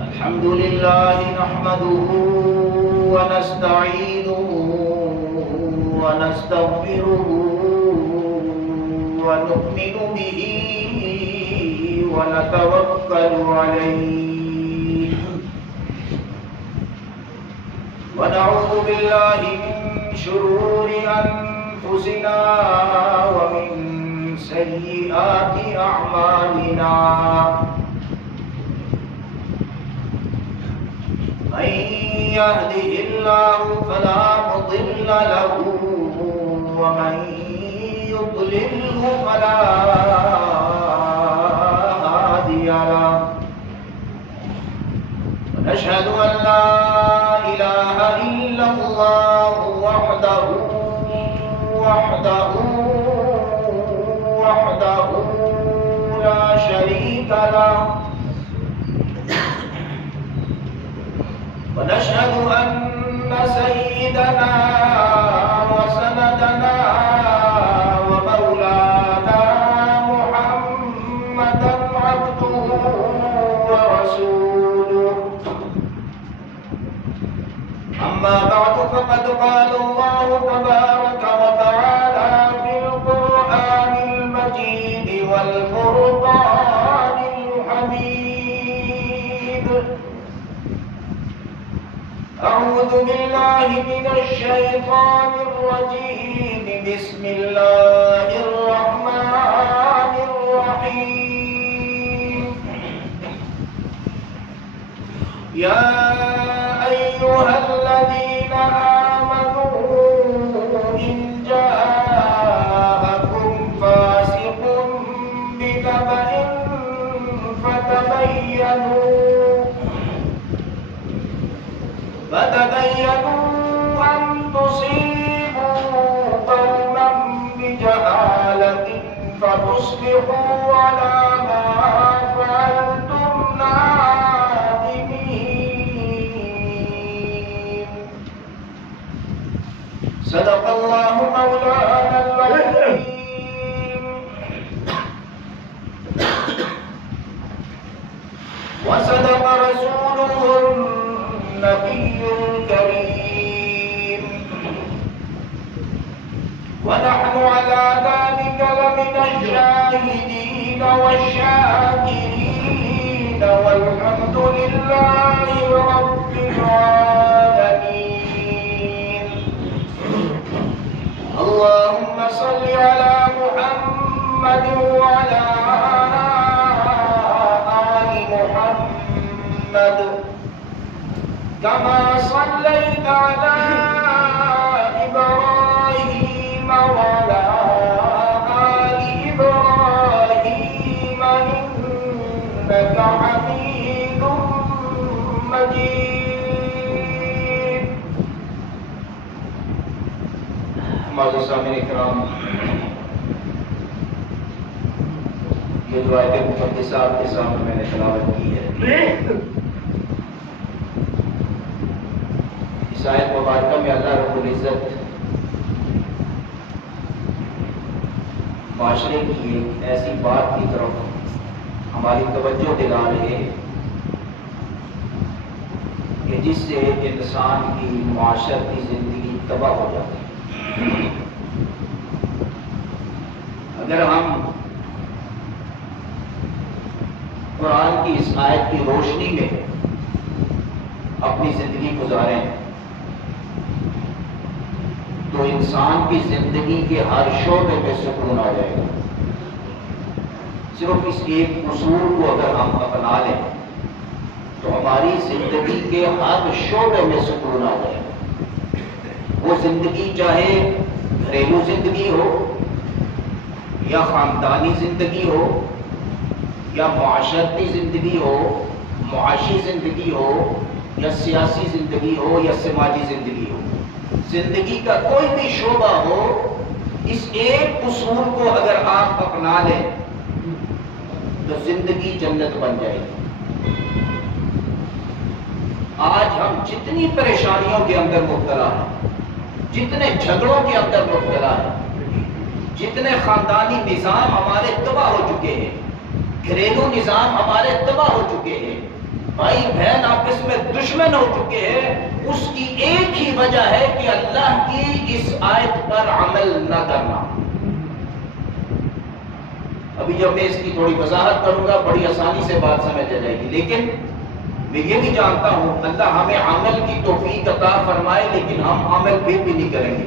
الحمد لله نحمده ونستعينه ونستغفره ونؤمن به ونتوكل عليه ونعوذ بالله من شرور أنفسنا ومن سيئات أعمالنا من يهده الله فلا مضل له ومن يضلله فلا هادي له ونشهد أن لا إله إلا الله وحده لا شريك له ونشهد أن سيدنا وسندنا ومولانا محمدا عبده ورسوله أما بعد فقد قال الله تبارك وتعالى في القرآن المجيد والفرقان الحميد أعوذ بالله من الشيطان الرجيم بسم الله الرحمن الرحيم يا أيها الذين آمنوا إن جاءكم فاسق بنبأ فتبينوا أن تصيبوا قوما بجهالة فتصبحوا على ما فعلتم نادمين صدق الله مولانا العظيم وصدق رسوله النبي الكريم ونحن على ذلك لمن الشاهدين والشاكرين والحمد لله رب العالمين اللهم صل على محمد وعلى آل محمد كما صليت على إبراهيم وعلى آل إبراهيم إنك حميد مجيد. معزز سامعین اکرام، یہ جو آیت مقدسہ آپ کے سامنے میں نے تلاوت کی ہے، اس آیت مبارکہ میں اللہ رب العزت معاشرے کی ایک ایسی بات کی طرف ہماری توجہ دلا رہے ہیں کہ جس سے انسان کی معاشرتی زندگی تباہ ہو جاتی ہے. اگر ہم قرآن کی اس آیت کی روشنی میں اپنی زندگی گزاریں تو انسان کی زندگی کے ہر شعبے میں سکون آ جائے گا. صرف اس ایک اصول کو اگر ہم اپنا لیں تو ہماری زندگی کے ہر شعبے میں سکون آ جائے گا. وہ زندگی چاہے گھریلو زندگی ہو یا خاندانی زندگی ہو یا معاشرتی زندگی ہو، معاشی زندگی ہو یا سیاسی زندگی ہو یا سماجی زندگی ہو، زندگی کا کوئی بھی شعبہ ہو، اس ایک اصول کو اگر آپ اپنا لیں تو زندگی جنت بن جائے گی. آج ہم جتنی پریشانیوں کے اندر مبتلا ہیں، جتنے جھگڑوں کے اندر مبتلا ہیں، جتنے خاندانی نظام ہمارے تباہ ہو چکے ہیں، گھریلو نظام ہمارے تباہ ہو چکے ہیں، بھائی بہن آپس میں دشمن ہو چکے ہیں، اس کی ایک ہی وجہ ہے کہ اللہ کی اس آیت پر عمل نہ کرنا۔ ابھی جب میں اس کی تھوڑی وضاحت کروں گا بڑی آسانی سے بات سمجھ آ جائے گی، لیکن میں یہ بھی جانتا ہوں اللہ ہمیں عمل کی توفیق عطا فرمائے، لیکن ہم عمل بھی نہیں کریں گے۔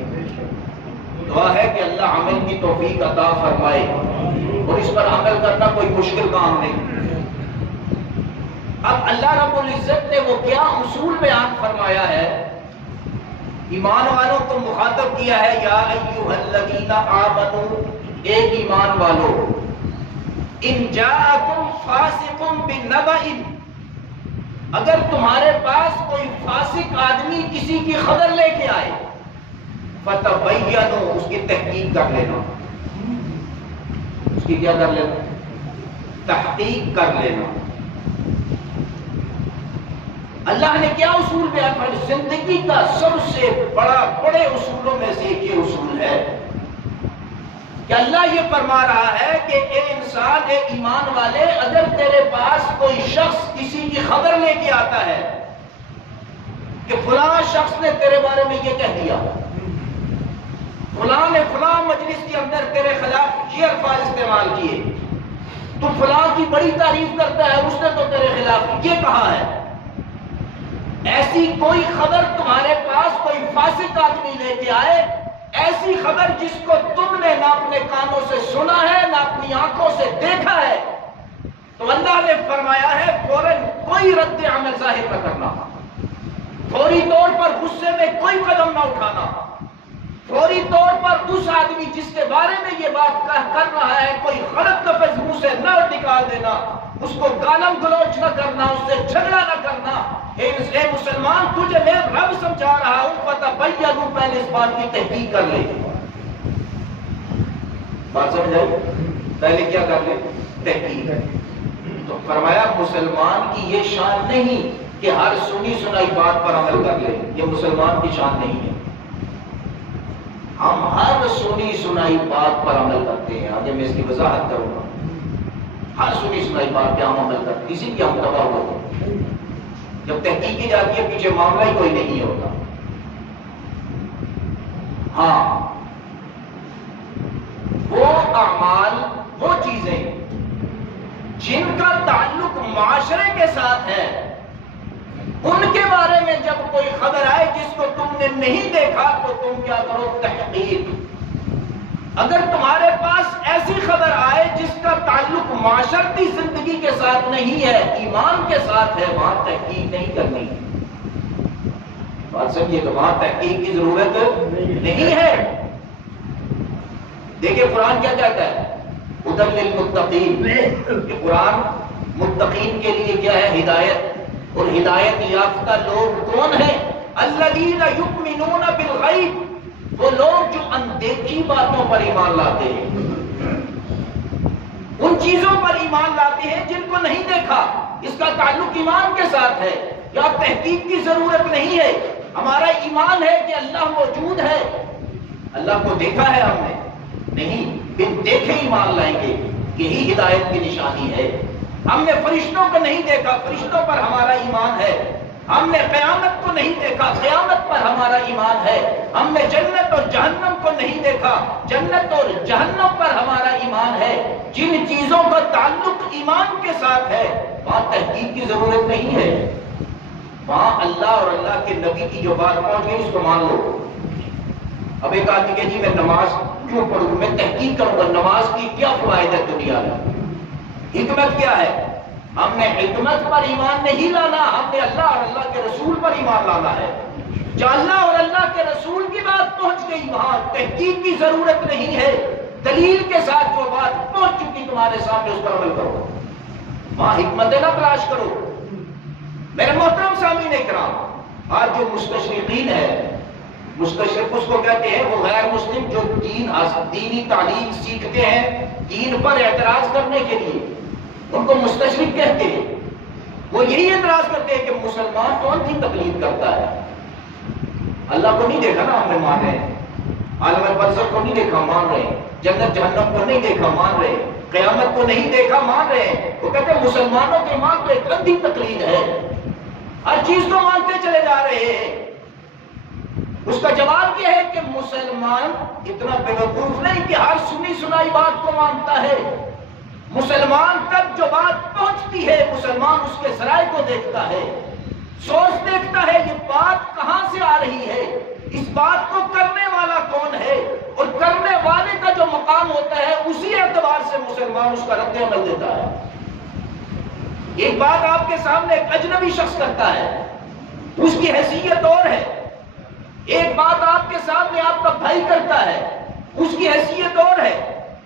دعا ہے کہ اللہ عمل کی توفیق عطا فرمائے اور اس پر عمل کرنا کوئی مشکل کام نہیں۔ اب اللہ رب العزت نے وہ کیا اصول بیان فرمایا ہے، ایمان والوں کو مخاطب کیا ہے، یا ایھا الذین آمنوا، ایک ایمان والو، ان جاءکم فاسق بنبأ، اگر تمہارے پاس کوئی فاسق آدمی کسی کی خبر لے کے آئے، فتبینوا، اس کی تحقیق کر لینا، اس کی کیا کر لینا؟ تحقیق کر لینا۔ اللہ نے کیا اصول بیان فرمایا؟ زندگی کا سب سے بڑے اصولوں میں سے ایک یہ اصول ہے کہ اللہ یہ فرما رہا ہے کہ اے انسان، اے ایمان والے، اگر تیرے پاس کوئی شخص کسی کی خبر لے کے آتا ہے کہ فلاں شخص نے تیرے بارے میں یہ کہہ دیا، فلاں نے فلاں مجلس کے اندر تیرے خلاف یہ الفاظ استعمال کیے، تو فلاں کی بڑی تعریف کرتا ہے، اس نے تو تیرے خلاف یہ کہا ہے، ایسی کوئی خبر تمہارے پاس کوئی فاسق آدمی لے کے آئے، ایسی خبر جس کو تم نے نہ اپنے کانوں سے سنا ہے نہ اپنی آنکھوں سے دیکھا ہے، تو اللہ نے فرمایا ہے فوراً کوئی رد عمل ظاہر نہ کرنا، فوری طور پر غصے میں کوئی قدم نہ اٹھانا، فوری طور پر اس آدمی جس کے بارے میں یہ بات کر رہا ہے کوئی غلط لفظ منہ سے نہ نکال دینا، اس کو گالم گلوچ نہ کرنا، اس سے جھگڑا نہ کرنا۔ اے مسلمان، تجھے میں رب سمجھا رہا ہوں، فتبینوا، پہلے اس بات کی تحقیق کر لے۔ بات سمجھ آئی؟ پہلے کیا کر لے؟ تحقیق۔ تو فرمایا مسلمان کی یہ شان نہیں کہ ہر سنی سنائی بات پر عمل کر لے، یہ مسلمان کی شان نہیں ہے۔ ہم ہر سنی سنائی بات پر عمل کرتے ہیں، آگے میں اس کی وضاحت کروں گا۔ ہر سنی سنائی بات پہ ہم عمل کرتے ہیں، اسی کی ہم تباہ ہوتے ہیں۔ جب تحقیق کی جاتی ہے پیچھے معاملہ ہی کوئی نہیں ہوتا۔ ہاں، وہ اعمال، وہ چیزیں جن کا تعلق معاشرے کے ساتھ ہے، ان کے بارے میں جب کوئی خبر آئے جس کو تم نے نہیں دیکھا تو تم کیا کرو؟ تحقیق۔ اگر تمہارے پاس ایسی خبر آئے جس کا تعلق معاشرتی زندگی کے ساتھ نہیں ہے، ایمان کے ساتھ ہے، وہاں تحقیق نہیں کرنی۔ بات سمجھیے، تو وہاں تحقیق کی ضرورت نہیں ہے۔ دیکھیں قرآن کیا کہتا ہے؟ ھدی للمتقین، کہ قرآن متقین کے لیے کیا ہے؟ ہدایت۔ اور ہدایت یافتہ لوگ کون ہیں؟ الذین یؤمنون بالغیب، وہ لوگ جو اندیکھی باتوں پر ایمان لاتے ہیں، ان چیزوں پر ایمان لاتے ہیں جن کو نہیں دیکھا، اس کا تعلق ایمان کے ساتھ ہے، یا تحقیق کی ضرورت نہیں ہے۔ ہمارا ایمان ہے کہ اللہ موجود ہے، اللہ کو دیکھا ہے ہم نے نہیں، بن دیکھے ایمان لائیں گے، یہی ہدایت کی نشانی ہے۔ ہم نے فرشتوں کو نہیں دیکھا، فرشتوں پر ہمارا ایمان ہے۔ ہم نے قیامت کو نہیں دیکھا، قیامت پر ہمارا ایمان ہے۔ ہم نے جنت اور جہنم کو نہیں دیکھا، جنت اور جہنم پر ہمارا ایمان ہے۔ جن چیزوں کا تعلق ایمان کے ساتھ ہے وہاں تحقیق کی ضرورت نہیں ہے، وہاں اللہ اور اللہ کے نبی کی جو بات پہنچ گئی اس کو مان لو۔ اب ایک آدمی کہ جی میں نماز کیوں پڑھوں، میں تحقیق کروں گا نماز کی کیا فوائد ہے دنیا میں، حکمت کیا ہے؟ ہم نے حکمت پر ایمان نہیں لانا، ہم نے اللہ اور اللہ کے رسول پر ایمان لانا ہے۔ جو اللہ اور اللہ کے رسول کی بات پہنچ گئی وہاں تحقیق کی ضرورت نہیں ہے، دلیل کے ساتھ جو بات پہنچ چکی تمہارے سامنے اس پر عمل کرو، وہاں حکمت نہ تلاش کرو۔ میرے محترم سامعین اکرام، آج جو مستشرقین ہے، مستشرق اس کو کہتے ہیں وہ غیر مسلم جو دینی تعلیم سیکھتے ہیں دین پر اعتراض کرنے کے لیے، ان کو مستشرق کہتے ہیں۔ وہ یہی اعتراض کرتے ہیں کہ مسلمان کون سی تقلید کرتا ہے، اللہ کو نہیں دیکھا نا ہم نے مانے، عالم پر برزخ کو نہیں دیکھا مان رہے ہیں، جنت جہنم کو نہیں دیکھا مان رہے ہیں، قیامت کو نہیں دیکھا مان رہے ہیں۔ وہ کہتے ہیں مسلمانوں کے ایمان تو ایک اندھی تقلید ہے، ہر چیز کو مانتے چلے جا رہے ہیں۔ اس کا جواب یہ ہے کہ مسلمان اتنا بیوقوف نہیں کہ ہر سنی سنائی بات کو مانتا ہے۔ مسلمان تک جو بات پہنچتی ہے مسلمان اس کے ذرائع کو دیکھتا ہے، سوچ دیکھتا ہے یہ بات کہاں سے آ رہی ہے، اس بات کو کرنے والا کون ہے، اور کرنے والے کا جو مقام ہوتا ہے اسی اعتبار سے مسلمان اس کا رد عمل دیتا ہے۔ ایک بات آپ کے سامنے ایک اجنبی شخص کرتا ہے، اس کی حیثیت اور ہے۔ ایک بات آپ کے سامنے آپ کا بھائی کرتا ہے، اس کی حیثیت اور ہے۔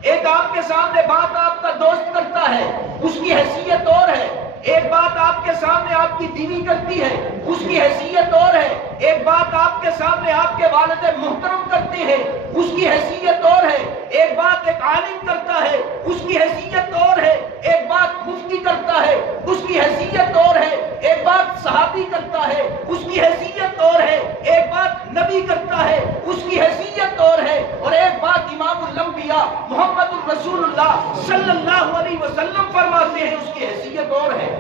ایک آپ کے سامنے بات آپ کا دوست کرتا ہے، اس کی حیثیت اور ہے۔ ایک بات آپ کے سامنے آپ کی بیوی کرتی ہے، اس کی حیثیت اور ہے۔ ایک بات آپ کے سامنے آپ کے والد محترم کرتے ہیں، اس کی حیثیت اور ہے۔ ایک بات ایک عالم کرتا ہے، اس کی حیثیت اور ہے۔ ایک بات مفتی کرتا ہے، اس کی حیثیت اور ہے۔ ایک بات صحابی کرتا ہے، اس کی حیثیت اور ہے۔ ایک بات نبی کرتا ہے، اس کی حیثیت اور ہے۔ اور ایک بات امام الانبیاء محمد الرسول اللہ صلی اللہ علیہ وسلم فرماتے ہیں، اس کی حیثیت اور ہے۔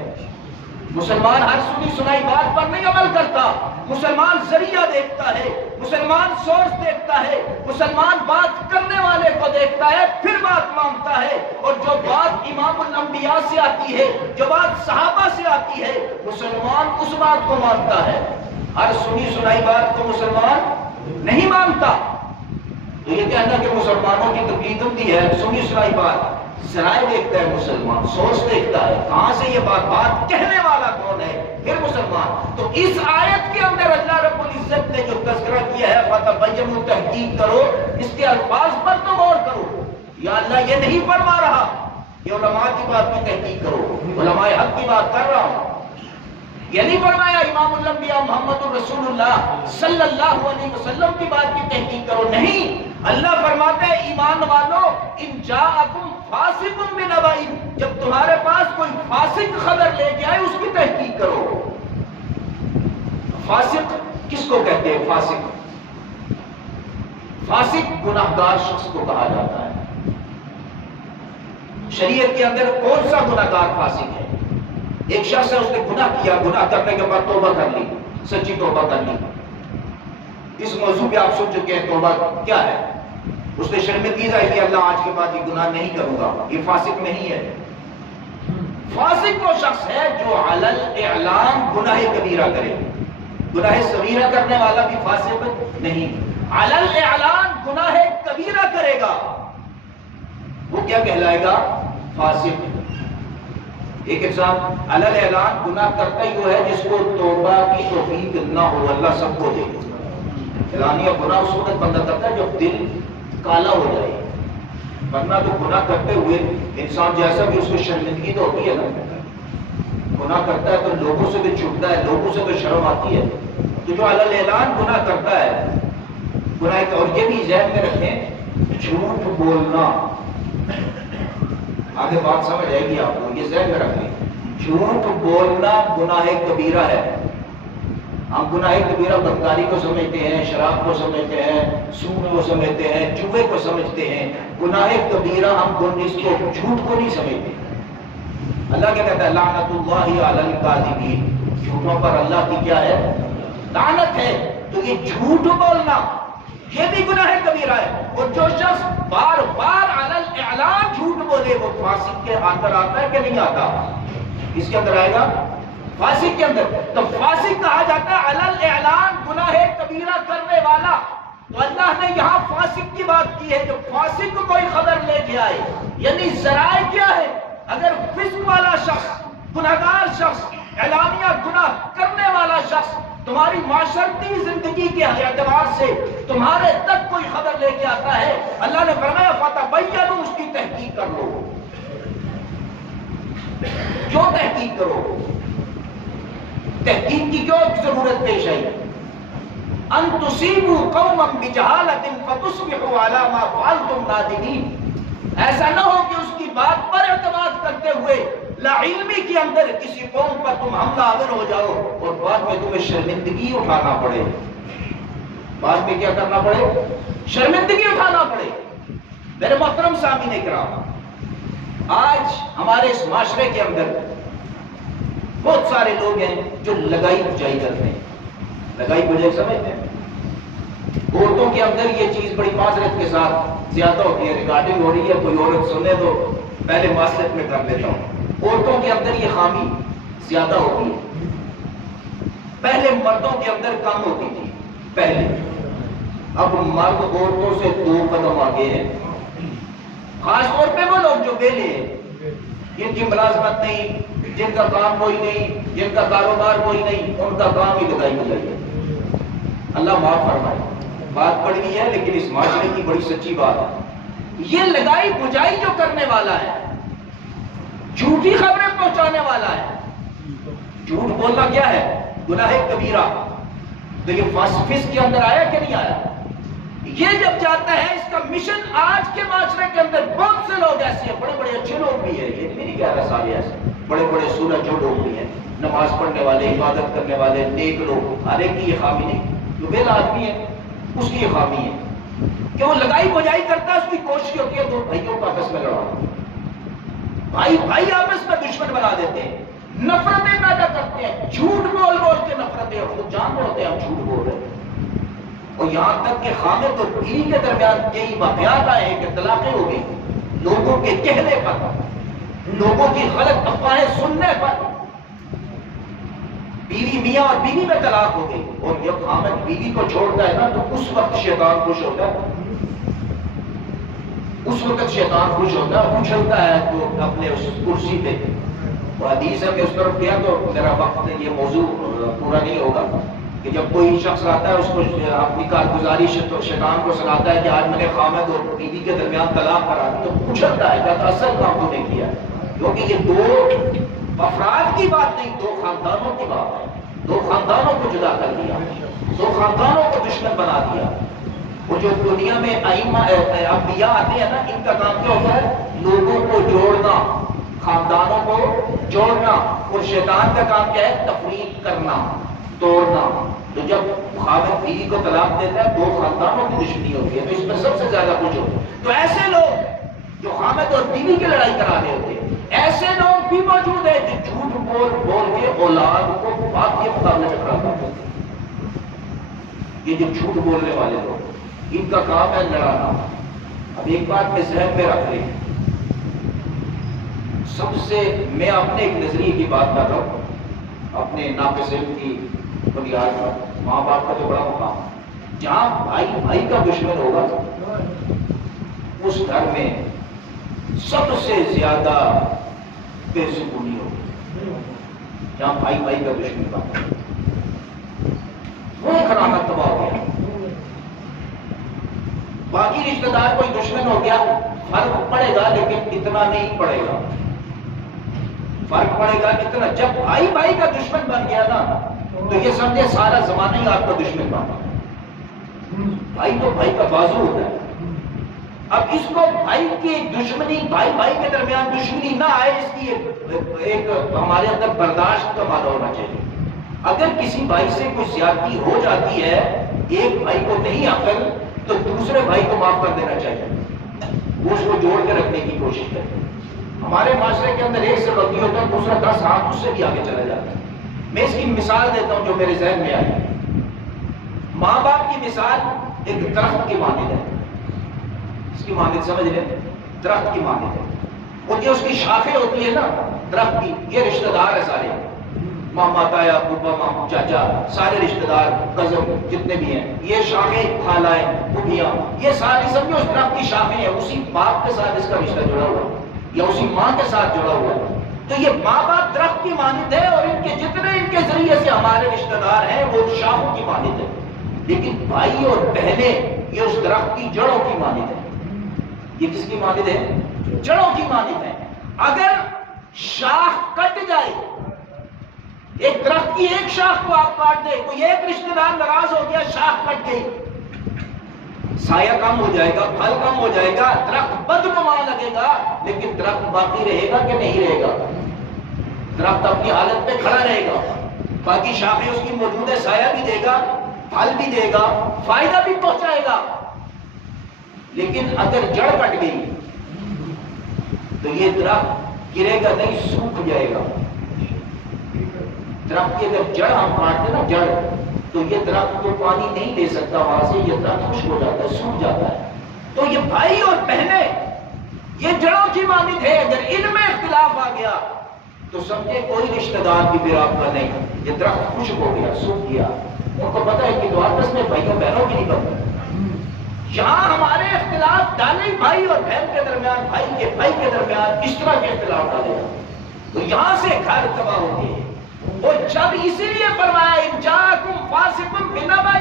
مسلمان ہر سنی سنائی بات پر نہیں عمل کرتا، مسلمان ذریعہ دیکھتا ہے، مسلمان سورس دیکھتا ہے، مسلمان بات کرنے والے کو دیکھتا ہے پھر بات مانتا ہے۔ اور جو بات امام الانبیاء سے آتی ہے، جو بات صحابہ سے آتی ہے، مسلمان اس بات کو مانتا ہے۔ ہر سنی سنائی بات کو مسلمان نہیں مانتا۔ تو یہ کہنا کہ مسلمانوں کی تقلید ہوتی ہے، سنی سنائی بات، ذرائع دیکھتا ہے مسلمان، سورس دیکھتا ہے کہاں سے یہ بات کہنے والا کون ہے، پھر مسلمان۔ تو اس آیت کے اندر اللہ رب العزت نے جو تذکرہ کیا ہے فَتَبَيَّنُوا، تحقیق کرو، اس کے الفاظ پر تو غور کرو۔ یا اللہ یہ نہیں فرما رہا کہ علماء کی بات کی تحقیق کرو، علماء حق کی بات کر رہا ہوں۔ یہ نہیں فرمایا امام الانبیاء محمد الرسول اللہ صلی اللہ علیہ وسلم کی بات کی تحقیق کرو، نہیں۔ اللہ فرماتا ہے ایمان والو ان جاءکم فاسق بنبأ، جب تمہارے پاس کوئی فاسق خبر لے کے آئے اس کی تحقیق کرو۔ فاسق کس کو کہتے ہیں؟ فاسق گناہگار شخص کو کہا جاتا ہے۔ شریعت کے اندر کون سا گناہگار فاسق ہے؟ ایک شخص ہے، اس نے گناہ کیا، گناہ کرنے کے بعد توبہ کر لی، سچی توبہ کر لی۔ اس موضوع پہ آپ سن چکے ہیں توبہ کیا ہے۔ اس نے شرمندگی ظاہر کی، اللہ آج کے بعد یہ گناہ نہیں کروں گا، یہ فاسق نہیں ہے۔ فاسق وہ شخص ہے جو علی الاعلان گناہ کبیرہ کرے، گناہ صغیرہ کرنے والا بھی فاسق نہیں، علی الاعلان گناہ کبیرہ کرے گا وہ کیا کہلائے گا؟ فاسق۔ ایک انسان علی الاعلان گناہ کرتا ہی وہ ہے جس کو توبہ کی توفیق نہ ہو، اللہ سب کو دے۔ اعلانیہ گناہ اس وقت بندہ کرتا ہے جب دل کالا ہو جائے، ورنہ تو گناہ کرتے ہوئے انسان جیسا بھی اس کو شرمندگی تو ہوتی ہے نا، گناہ کرتا ہے تو لوگوں سے بھی چھپتا ہے، لوگوں سے تو شرم آتی ہے۔ تو جو علی الاعلان گناہ کرتا ہے، گناہ، اور یہ بھی ذہن میں رکھیں جھوٹ بولنا، آگے بات سمجھ آئے گی آپ کو، یہ ذہن میں رکھیں، جھوٹ بولنا گناہ کبیرہ ہے۔ ہم گناہ کبیرہ بدکاری کو سمجھتے ہیں، شراب کو سمجھتے ہیں، سود کو سمجھتے ہیں، جوے کو سمجھتے ہیں۔ گناہ کبیرہ ہم اس کو جھوٹ کو نہیں سمجھتے۔ اللہ کیا کہتا ہے؟ لعنت اللہ علی الکاذبین، جھوٹوں پر اللہ کی کیا ہے؟ لعنت ہے۔ تو یہ جھوٹ بولنا یہ بھی گناہ کبیرہ ہے، اور جو شخص بار بار علی الاعلان جھوٹ بولے وہ فاسق کے اندر آتا ہے کہ نہیں آتا؟ اس کے اندر آئے گا، فاسق کے اندر۔ تو فاسق کہا جاتا ہے علی الاعلان گناہ کبیرہ کرنے والا۔ تو اللہ نے یہاں فاسق کی بات کی ہے، جو فاسق کو کوئی خبر لے کے آئے، یعنی ذرائع کیا ہے؟ اگر فسق والا شخص، گناہگار شخص، اعلانیہ گناہ کرنے والا شخص تمہاری معاشرتی زندگی کے اعتبار سے تمہارے تک کوئی خبر لے کے آتا ہے، اللہ نے فرمایا فتبینوا، اس کی تحقیق کر لو۔ کیوں تحقیق کرو؟ تحقیق کی کیوں ضرورت پیش آئی؟ ان تصیبوا قوما بجہالۃ فتصبحوا علی ما فعلتم نادمین، ایسا نہ ہو کہ اس کی بات پر اعتماد کرتے ہوئے لا علمی کے اندر کسی قوم پر تم حملہ آور ہو جاؤ اور بعد میں تمہیں شرمندگی اٹھانا پڑے۔ بعد میں کیا کرنا پڑے؟ شرمندگی اٹھانا میرے محترم سامعین اکرام، آج ہمارے اس معاشرے کے اندر بہت سارے لوگ ہیں جو لگائی بجائی کرتے ہیں. لگائی بجائی سمجھتے ہیں؟ عورتوں کے اندر یہ چیز بڑی معذرت کے ساتھ زیادہ ہوتی ہے. ریکارڈنگ ہو رہی ہے، کوئی عورت سنے تو پہلے معذرت میں کر لیتا ہوں. عورتوں کے اندر یہ خامی زیادہ ہوتی ہے. پہلے مردوں کے اندر کم ہوتی تھی پہلے، اب مرد عورتوں سے 2 قدم آگے ہیں. خاص طور پہ وہ لوگ جو ویلے ہیں، جن کی ملازمت نہیں، جن کا کام کوئی نہیں، جن کا کاروبار کوئی نہیں، ان کا کام ہی لگائی بجائی ہے. اللہ معاف فرمائے. بات کڑوی ہے لیکن اس معاشرے کی بڑی سچی بات ہے. یہ لگائی بجائی جو کرنے والا ہے، جھوٹی خبریں پہنچانے والا ہے. جھوٹ بولنا کیا ہے؟ گناہ کبیرہ. تو یہ فلسفے کے اندر آیا کہ نہیں آیا؟ یہ جب جاتا ہے اس کا مشن، آج کے معاشرے کے اندر بہت سے لوگ ایسے ہیں، بڑے بڑے اچھے لوگ بھی ہیں، یہ نہیں کہہ رہا سارے ایسے، بڑے بڑے سورج جو لوگ بھی ہیں، نماز پڑھنے والے، عبادت کرنے والے، نیک لوگ، ہر ایک کی یہ خامی نہیں. جو بیل آدمی ہے اس کی یہ خامی ہے کہ وہ لگائی بجائی کرتا ہے. اس کی کوشش ہوتی ہے دو بھائیوں کو آپس میں لڑانا، بھائی آپس میں دشمن بنا دیتے ہیں، نفرتیں پیدا کرتے ہیں، جھوٹ بول بول کے نفرتیں. خود جانتے ہوتے ہیں ہم جھوٹ بول رہے ہیں. اور یہاں تک کہ خامد اور بیوی کے درمیان کئی واقعات آئے ہیں کہ طلاقیں ہو گئی لوگوں کے کہنے پر، لوگوں کی غلط افواہیں سننے پر. بیوی میاں اور بیوی میں طلاق ہو گئی، اور جب خامد بیوی کو چھوڑتا ہے نا تو اس وقت شیطان خوش ہوتا ہے. اس وقت شیطان خوش ہوتا ہے، اچھلتا ہے تو اپنے اس کرسی پہ. وہ حدیث ہے کہ اس طرف کیا تو میرا وقت یہ موضوع پورا نہیں ہوگا کہ جب کوئی شخص آتا ہے اس کو اپنی کارگزاری شیطان کو سناتا ہے کہ آج میں نے خامد اور بیوی کے درمیان طلاق کرا دی، تو اچھلتا ہے کہتا اصل کام تو نہیں کیا، کیونکہ یہ 2 افراد کی بات نہیں، 2 خاندانوں کی بات ہے. 2 خاندانوں کو جدا کر دیا، 2 خاندانوں کو دشمن بنا دیا. وہ جو دنیا میں انبیاء آتے ہیں نا، ان کا کام کیا ہوتا ہے؟ لوگوں کو جوڑنا، خاندانوں کو جوڑنا. اور شیطان کا کام کیا ہے؟ تفریق کرنا، توڑنا. تو جب خامد بیوی کو طلاق دیتا ہے 2 خاندانوں کی دشمنی ہوتی ہے، تو اس میں سب سے زیادہ کچھ ہوتا ہے. تو ایسے لوگ جو خامد اور بیوی کی لڑائی کرا رہے ہوتے ہیں، ایسے لوگ بھی موجود ہیں جو جھوٹ بول بول کے اولاد کو باپ کے مقابلے میں کھڑا کرتے ہیں. یہ جو جھوٹ بولنے والے لوگ، ان کا کام ہے لڑانا. اب ایک بات میں ذہن میں رکھ لیں، سب سے میں اپنے ایک نظریے کی بات کر رہا ہوں، اپنے ناقص علم کی بنیاد پر. ماں باپ کا تو بڑا مقام ہے. جہاں بھائی کا دشمن ہوگا اس گھر میں سب سے زیادہ بے سکونی ہوگی. جہاں بھائی کا دشمن بنا، وہ گھرانہ تباہ ہو گیا. باقی رشتہ دار کوئی دشمن ہو گیا، فرق پڑے گا لیکن اتنا نہیں پڑے گا. فرق پڑے گا اتنا. جب بھائی کا دشمن بن گیا نا تو یہ سمجھے سارا زمانہ ہی آپ کا دشمن بنا. بھائی تو بھائی کا بازو ہوتا ہے. اب اس کو بھائی کی دشمنی، بھائی کے درمیان دشمنی نہ آئے، اس کی ایک ہمارے اندر برداشت کا مانا ہونا چاہیے. اگر کسی بھائی سے کوئی زیادتی ہو جاتی ہے، ایک بھائی کو نہیں عقل تو دوسرے بھائی کو معاف کر دینا چاہیے. وہ اس کو جوڑ کے رکھنے کی کوشش کرے. ہمارے معاشرے کے اندر ایک سے غلطی ہوتا ہے، دوسرا 10 ہاتھ اس سے بھی آگے چلا جاتا ہے. میں اس کی مثال دیتا ہوں جو میرے ذہن میں آئی. ماں باپ کی مثال ایک درخت کی مانند ہے. اس کی مانند سمجھ لیں، درخت کی مانند ہے. اور جو اس کی شاخیں ہوتی ہیں نا درخت کی، یہ رشتہ دار ہے سارے، ماما تایا پھوپھا مامو چاچا، سارے رشتہ دار کزن جتنے بھی ہیں. یہ شاخیں خالائیں پھوپھیاں، یہ ساری سمجھو اس درخت کی شاخیں ہیں. اسی باپ کے ساتھ اس کا رشتہ جڑا ہوا ہے یا اسی ماں کے ساتھ جڑا ہوا ہے. تو یہ ماں باپ درخت کی مانند ہے، اور ان کے جتنے ان کے ذریعے سے ہمارے رشتہ دار ہیں وہ شاخوں کی مانند ہے. لیکن بھائی اور بہنیں یہ اس درخت کی جڑوں کی مانند ہے. یہ کس کی مانند ہے؟ جڑوں کی مانند ہے. اگر شاخ کٹ جائے، ایک درخت کی ایک شاخ کو آپ کاٹ دیں، کوئی ایک رشتہ دار ناراض ہو گیا، شاخ کٹ گئی، سایہ کم ہو جائے گا، پھل کم ہو جائے گا، درخت بدنما لگے گا. لیکن درخت باقی رہے گا کہ نہیں رہے گا؟ درخت اپنی حالت پہ کھڑا رہے گا. باقی شاخیں اس کی موجود ہے، سایہ بھی دے گا، پھل بھی دے گا، فائدہ بھی پہنچائے گا. لیکن اگر جڑ کٹ گئی تو یہ درخت گرے گا نہیں، سوکھ جائے گا۔ درخت کی اگر جڑ ہم کاٹتے نا جڑ، تو یہ درخت تو پانی نہیں لے سکتا وہاں سے، یہ درخت خشک ہو جاتا ہے، سوکھ جاتا ہے۔ تو یہ بھائی اور بہنیں یہ جڑوں کی مانند ہے، اگر ان میں اختلاف آ گیا تو سمجھے کوئی رشتہ دار کی پھر آپ کا نہیں، یہ درخت خشک ہو گیا، سوکھ گیا۔ ان کو پتا ہے کہ تو آپس میں بھائیوں بہنوں کی نہیں بنتا۔ یہاں ہمارے اختلاف ڈالے بھائی اور بہن کے درمیان، بھائی کے درمیان اس طرح کے اختلاف ڈالے تو یہاں سے گھر تباہ ہو گئے۔ اور جب اسی لیے فرمایا ان جاءکم فاسق بنبأ،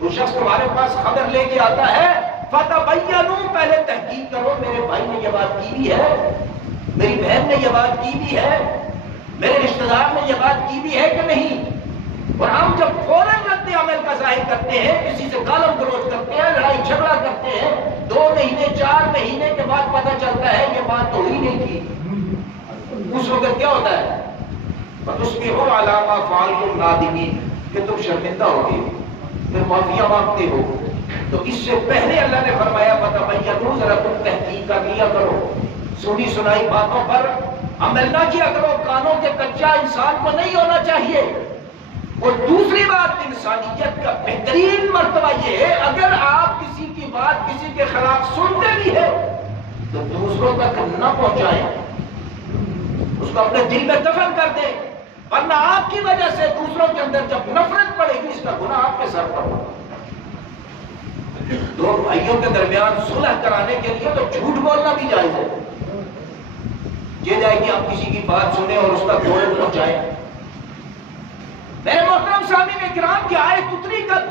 وہ شخص تمہارے پاس خبر لے کے آتا ہے فتبینوا، پہلے تحقیق کرو میرے بھائی نے یہ بات کی بھی ہے، میری بہن نے یہ بات کی بھی ہے، میرے رشتہ دار نے یہ بات کی بھی ہے کہ نہیں۔ اور ہم جب فوراً رد عمل کا ظاہر کرتے ہیں، کسی سے گالم گلوچ کرتے ہیں، لڑائی جھگڑا کرتے ہیں، 2 مہینے 4 مہینے کے بعد پتہ چلتا ہے یہ بات تو ہوئی نہیں تھی، اس وقت کیا ہوتا ہے؟ فَتُصْبِحُوا عَلَىٰ مَا فَعَلْتُمْ نَادِمِينَ، کہ تم شرمندہ ہو گئے، پھر معافیاں مانگتے ہو۔ تو اس سے پہلے اللہ نے فرمایا فَتَبَيَّنُوا، ذرا تم تحقیق کر لیا کرو، سنی سنائی باتوں پر عمل نہ کیا کرو، کانوں کے کچا انسان کو نہیں ہونا چاہیے۔ اور دوسری بات، انسانیت کا بہترین مرتبہ یہ ہے اگر آپ کسی کی بات کسی کے خلاف سنتے بھی ہیں تو دوسروں تک نہ پہنچائیں، اس کو اپنے دل میں دفن کر دیں، ورنہ آپ کی وجہ سے دوسروں کے اندر جب نفرت پڑے گی اس کا گناہ آپ کے سر پر ہوگا۔ 2 بھائیوں کے درمیان صلح کرانے کے لیے تو جھوٹ بولنا بھی جائز ہے، یہ جائے کہ آپ کسی کی بات سنیں اور اس تک گوڑے پہنچائیں۔ میرے محترم سامعین کرام، کی آیت اتری کب؟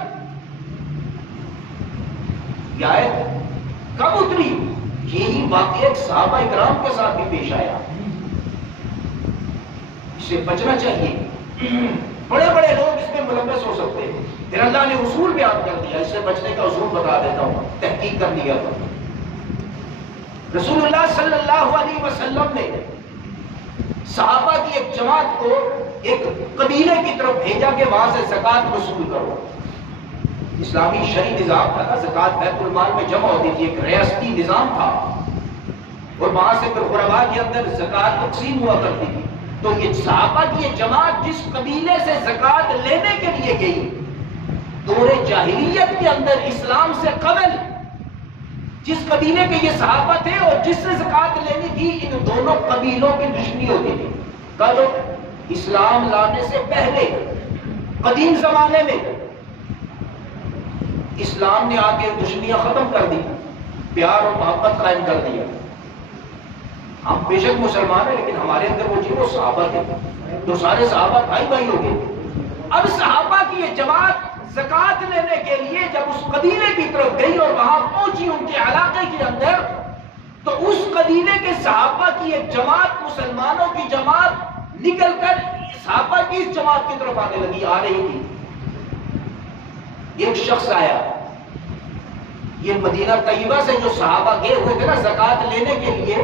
یہ آیت کب اتری؟ یہی واقعہ ایک صحابہ کرام کے ساتھ بھی پیش آیا، اس سے بچنا چاہیے۔ بڑے بڑے لوگ اس میں ملوث ہو سکتے ہیں، پھر اللہ نے اصول بیان کر دیا، اس سے بچنے کا اصول بتا دیتا ہوں، تحقیق کر لیا۔ رسول اللہ صلی اللہ علیہ وسلم نے صحابہ کی ایک جماعت کو ایک قبیلے کی طرف بھیجا کہ وہاں سے زکوٰۃ وصول کرو۔ اسلامی شرعی نظام تھا نا، زکوٰۃ بیت المال میں جمع ہوتی تھی، ایک ریاستی نظام تھا، اور وہاں سے پھر غرباء کے اندر زکوٰۃ تقسیم ہوا کرتی تھی۔ تو یہ صحابہ کی یہ جماعت جس قبیلے سے زکوٰۃ لینے کے لیے گئی، دور جاہلیت کے اندر اسلام سے قبل جس قبیلے کے یہ صحابہ تھے اور جس سے زکوٰۃ لینی تھی، ان دونوں قبیلوں کی دشمنی ہوتی تھی۔ کل اسلام لانے سے پہلے قدیم زمانے میں اسلام نے آ کے دشمنیاں ختم کر دی، پیار اور محبت قائم کر دیا۔ ہم بے شک مسلمان ہیں لیکن ہمارے اندر وہ صحابہ تھے، تو سارے صحابہ بھائی بھائی ہو گئے۔ اب صحابہ کی یہ جماعت زکوٰۃ لینے کے لیے جب اس قبیلے کی طرف گئی اور وہاں پہنچی ان کے علاقے کے اندر، تو اس قبیلے کے صحابہ کی ایک جماعت، مسلمانوں کی جماعت نکل کر صحابہ کی اس جماعت کی طرف آنے لگی، آ رہی تھی۔ ایک شخص آیا، یہ مدینہ طیبہ سے جو صحابہ گئے ہوئے تھے نا زکوٰۃ لینے کے لیے،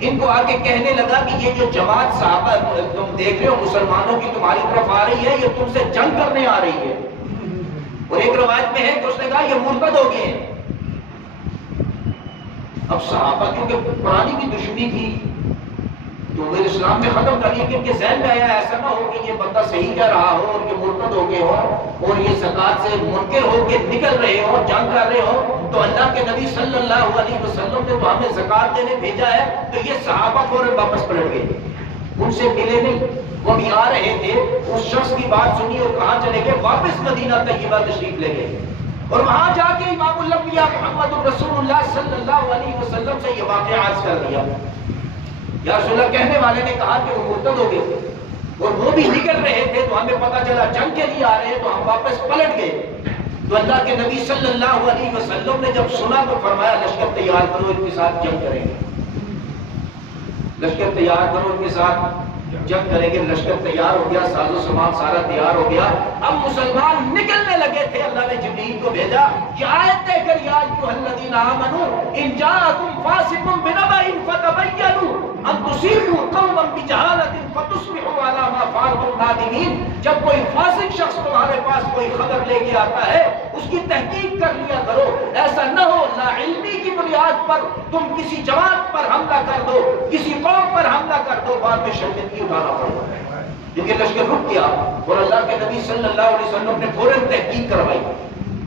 ان کو آگے کہنے لگا کہ یہ جو جماعت صحابہ تم دیکھ رہے ہو مسلمانوں کی تمہاری طرف آ رہی ہے، یہ تم سے جنگ کرنے آ رہی ہے۔ اور ایک روایت میں ہے کہ اس نے کہا یہ مرتد ہو گئے ہیں۔ اب صحابہ کیونکہ پرانی بھی دشمنی تھی تو وہ اسلام میں ختم کر لیا، کہ ان کے ذہن میں آیا ایسا نہ ہو کہ یہ بندہ صحیح کہہ رہا ہو اور یہ مرتد ہو گئے ہو اور یہ زکوٰۃ سے منکر ہو کے نکل رہے ہو، جنگ کر رہے ہو، تو اللہ کے نبی صلی اللہ علیہ وسلم نے تو ہمیں زکوٰۃ دینے بھیجا ہے۔ تو یہ صحابہ فوراً واپس پلٹ گئے، ان سے ملے نہیں، وہ بھی آ رہے تھے، اس شخص کی بات سنی اور کہاں چلے گئے؟ واپس مدینہ طیبہ تشریف لے گئے، اور وہاں جا کے امام الانبیاء محمد رسول اللہ صلی اللہ علیہ وسلم سے یہ واقعہ عرض کر دیا۔ یا رسول اللہ، کہنے والے نے کہا کہ وہ مرتد ہو گئے اور وہ بھی نکل رہے تھے، تو ہمیں پتا چلا جنگ کے لیے آ رہے ہیں، تو ہم واپس پلٹ گئے۔ تو اللہ کے نبی صلی اللہ علیہ وسلم نے جب سنا تو فرمایا لشکر تیار کرو، ان کے ساتھ جنگ کریں گے، لشکر تیار کرو، ان کے ساتھ جنگ کریں گے۔ لشکر تیار ہو گیا، ساز و سامان سارا تیار ہو گیا، اب مسلمان نکلنے لگے تھے۔ اللہ نے جبریل کو بھیجا، یہ آیت دے کر یا ایھا الذین آمنوا ان جاءکم فاسق بنبأ فتبینوا ان تصیبوا قوما بجہالۃ فتصبحوا علی ما فعلتم نادمین۔ جب کوئی فاسق شخص تمہارے پاس کوئی خبر لے کے آتا ہے، اس کی تحقیق کر لیا کرو، ایسا نہ ہو لا علمی پر تم کسی جماعت پر حملہ کر دو، کسی قوم پر حملہ کر دو، بعد میں شرمندگی اٹھانا پڑتا ہے۔ لیکن لشکر رک گیا اور اللہ کے نبی صلی اللہ علیہ وسلم نے فوراً تحقیق کروائی